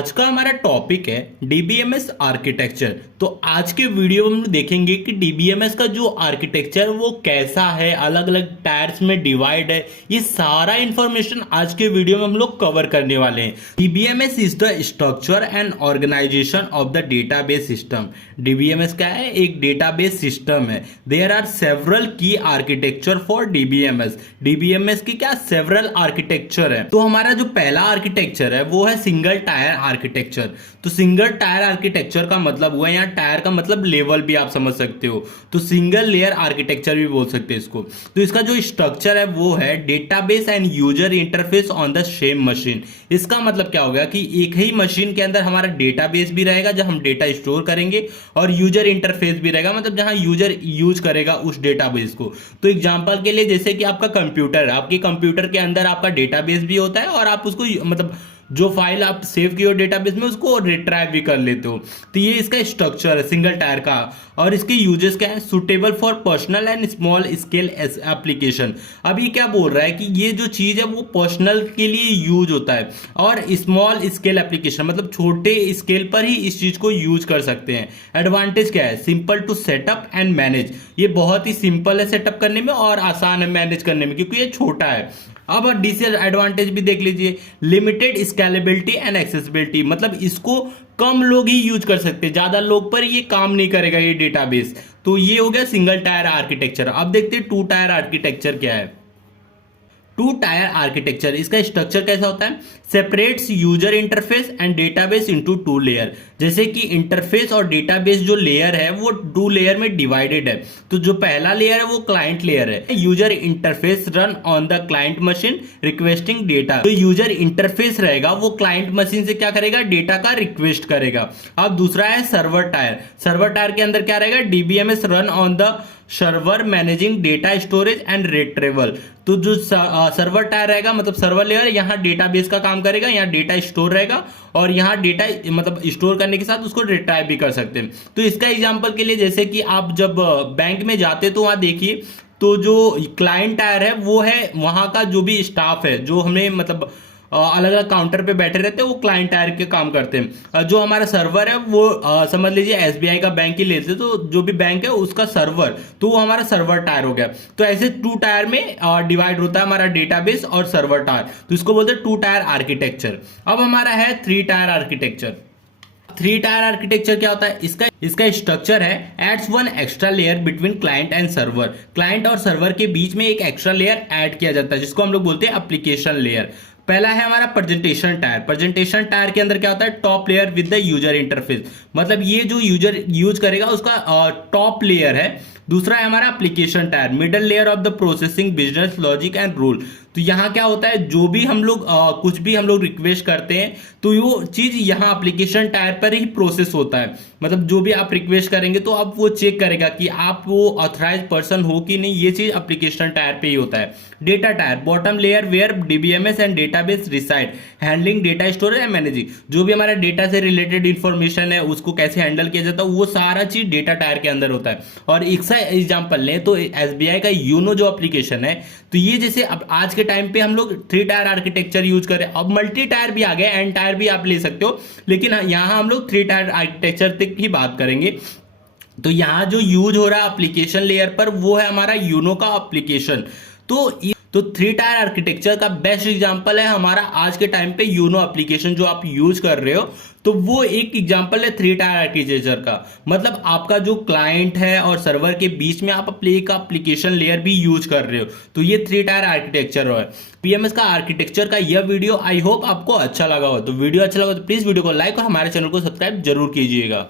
आज का हमारा टॉपिक है डीबीएमएस आर्किटेक्चर। तो आज के वीडियो में हम देखेंगे कि डीबीएमएस का जो आर्किटेक्चर वो कैसा है, अलग अलग टायर्स में डिवाइड है, ये सारा इंफॉर्मेशन आज के वीडियो में हम लोग कवर करने वाले हैं। DBMS is the structure and organization of the database system. DBMS क्या है? एक डेटाबेस सिस्टम है। There are several key architecture for DBMS. DBMS की क्या सेवरल आर्किटेक्चर है। तो हमारा जो पहला आर्किटेक्चर है वो है सिंगल टायर आर्किटेक्चर। तो सिंगल टायर आर्किटेक्चर का मतलब हुआ, यहाँ टायर का मतलब लेवल भी आप समझ सकते हो, तो सिंगल लेयर आर्किटेक्चर भी बोल सकते हैं इसको। तो इसका जो स्ट्रक्चर है वो है database and user interface on the same machine. इसका मतलब क्या हो गया कि एक ही मशीन के अंदर हमारा डेटाबेस भी रहेगा जहां हम डेटा स्टोर करेंगे, और यूजर इंटरफेस भी रहेगा, मतलब जहां यूजर यूज करेगा उस डेटाबेस को। तो एग्जांपल के लिए जैसे कि आपका कंप्यूटर है, आपके कंप्यूटर के अंदर आपका डेटाबेस भी होता है और आप उसको मतलब जो फाइल आप सेव किए हो डेटाबेस में उसको रिट्राइव भी कर लेते हो। तो ये इसका स्ट्रक्चर है सिंगल टायर का। और इसके यूजेस क्या है? Suitable for personal and small scale application. अब ये क्या बोल रहा है कि ये जो चीज है वो पर्सनल के लिए यूज होता है और स्मॉल स्केल एप्लीकेशन मतलब छोटे स्केल पर ही इस चीज को यूज कर सकते हैं। एडवांटेज क्या है? Simple to setup and manage. ये बहुत ही सिंपल है सेटअप करने में और आसान है मैनेज करने में क्योंकि ये छोटा है। अब डिसएडवांटेज भी देख लीजिए, लिमिटेड स्केलेबिलिटी एंड एक्सेसिबिलिटी, मतलब इसको कम लोग ही यूज कर सकते हैं, ज्यादा लोग पर ये काम नहीं करेगा ये डेटाबेस। तो ये हो गया सिंगल टायर आर्किटेक्चर। अब देखते हैं टू टायर आर्किटेक्चर क्या है। टू टायर आर्किटेक्चर, इसका स्ट्रक्चर कैसा होता है? Separates user interface and database into two layer. जैसे कि इंटरफेस और डेटाबेस जो लेयर है वो टू लेयर में डिवाइडेड है। तो जो पहला लेयर है वो क्लाइंट लेयर है। User interface run on the client machine requesting data. तो यूजर इंटरफेस रहेगा वो क्लाइंट मशीन से क्या करेगा? डेटा का रिक्वेस्ट करेगा। अब दूसरा है सर्वर टायर। सर्वर टायर के अंदर क्या रहेगा? DBMS run on the server managing data storage and retrieval. तो जो सर्वर टायर रहेगा मतलब सर्वर लेयर, यहाँ डेटाबेस का काम करेगा, यहाँ डेटा स्टोर रहेगा और यहाँ डेटा मतलब स्टोर करने के साथ उसको रिट्राइव भी कर सकते हैं। तो इसका एग्जांपल के लिए जैसे कि आप जब बैंक में जाते तो वहां देखिए, तो जो क्लाइंट टायर है वो है वहां का जो भी स्टाफ है जो हमें मतलब अलग अलग काउंटर पे बैठे रहते हैं वो क्लाइंट टायर के काम करते हैं। जो हमारा सर्वर है वो समझ लीजिए एसबीआई का बैंक ही लेते, तो जो भी बैंक है उसका सर्वर, तो वो हमारा सर्वर टायर हो गया। तो ऐसे टू टायर में डिवाइड होता है हमारा डेटाबेस और सर्वर टायर, तो इसको बोलते हैं टू टायर आर्किटेक्चर। अब हमारा है three tier architecture. Three tier architecture क्या होता है? इसका स्ट्रक्चर है adds one extra layer between client and server. Client और सर्वर के बीच में एक एक्स्ट्रा लेयर ऐड किया जाता है जिसको हम लोग बोलते हैं एप्लीकेशन लेयर। पहला है हमारा प्रेजेंटेशन टायर। प्रेजेंटेशन टायर के अंदर क्या होता है? Top layer with the user interface, मतलब ये जो यूजर यूज करेगा उसका टॉप लेयर है। दूसरा है हमारा application tyre, middle layer of the processing business logic and rule. तो यहाँ क्या होता है? जो भी हम लोग कुछ भी हम लोग रिक्वेस्ट करते हैं तो वो चीज यहाँ एप्लीकेशन टायर पर ही प्रोसेस होता है। मतलब जो भी आप रिक्वेस्ट करेंगे तो अब वो चेक करेगा कि आप वो ऑथराइज पर्सन हो कि नहीं, ये चीज एप्लीकेशन टायर पे ही होता है। Data tier, bottom layer where DBMS and database reside, handling data storage and managing. जो भी हमारा डेटा से रिलेटेड इंफॉर्मेशन है उसको कैसे हैंडल किया जाता है वो सारा चीज डेटा टायर के अंदर होता है। और एक सा एग्जांपल लें तो एसबीआई का यूनो जो एप्लीकेशन है, तो ये जैसे अब आज के टाइम पे हम लोग थ्री टायर आर्किटेक्चर यूज करें, अब मल्टी टायर भी आ गया, एन टायर भी आप ले सकते हो, लेकिन यहां हम लोग थ्री टायर आर्किटेक्चर तक ही बात करेंगे। तो यहां जो यूज हो रहा है एप्लीकेशन लेयर पर वो है हमारा यूनो का एप्लीकेशन। तो थ्री टायर आर्किटेक्चर का बेस्ट एग्जांपल है हमारा आज के टाइम पे यूनो एप्लीकेशन जो आप यूज कर रहे हो, तो वो एक एग्जांपल है थ्री टायर आर्किटेक्चर का। मतलब आपका जो क्लाइंट है और सर्वर के बीच में आप एक एप्लीकेशन लेयर भी यूज कर रहे हो, तो ये थ्री टायर आर्किटेक्चर है। पीएमएस का आर्किटेक्चर का यह वीडियो आई होप आपको अच्छा लगा हो। तो वीडियो अच्छा लगा तो प्लीज वीडियो को लाइक और हमारे चैनल को सब्सक्राइब जरूर कीजिएगा।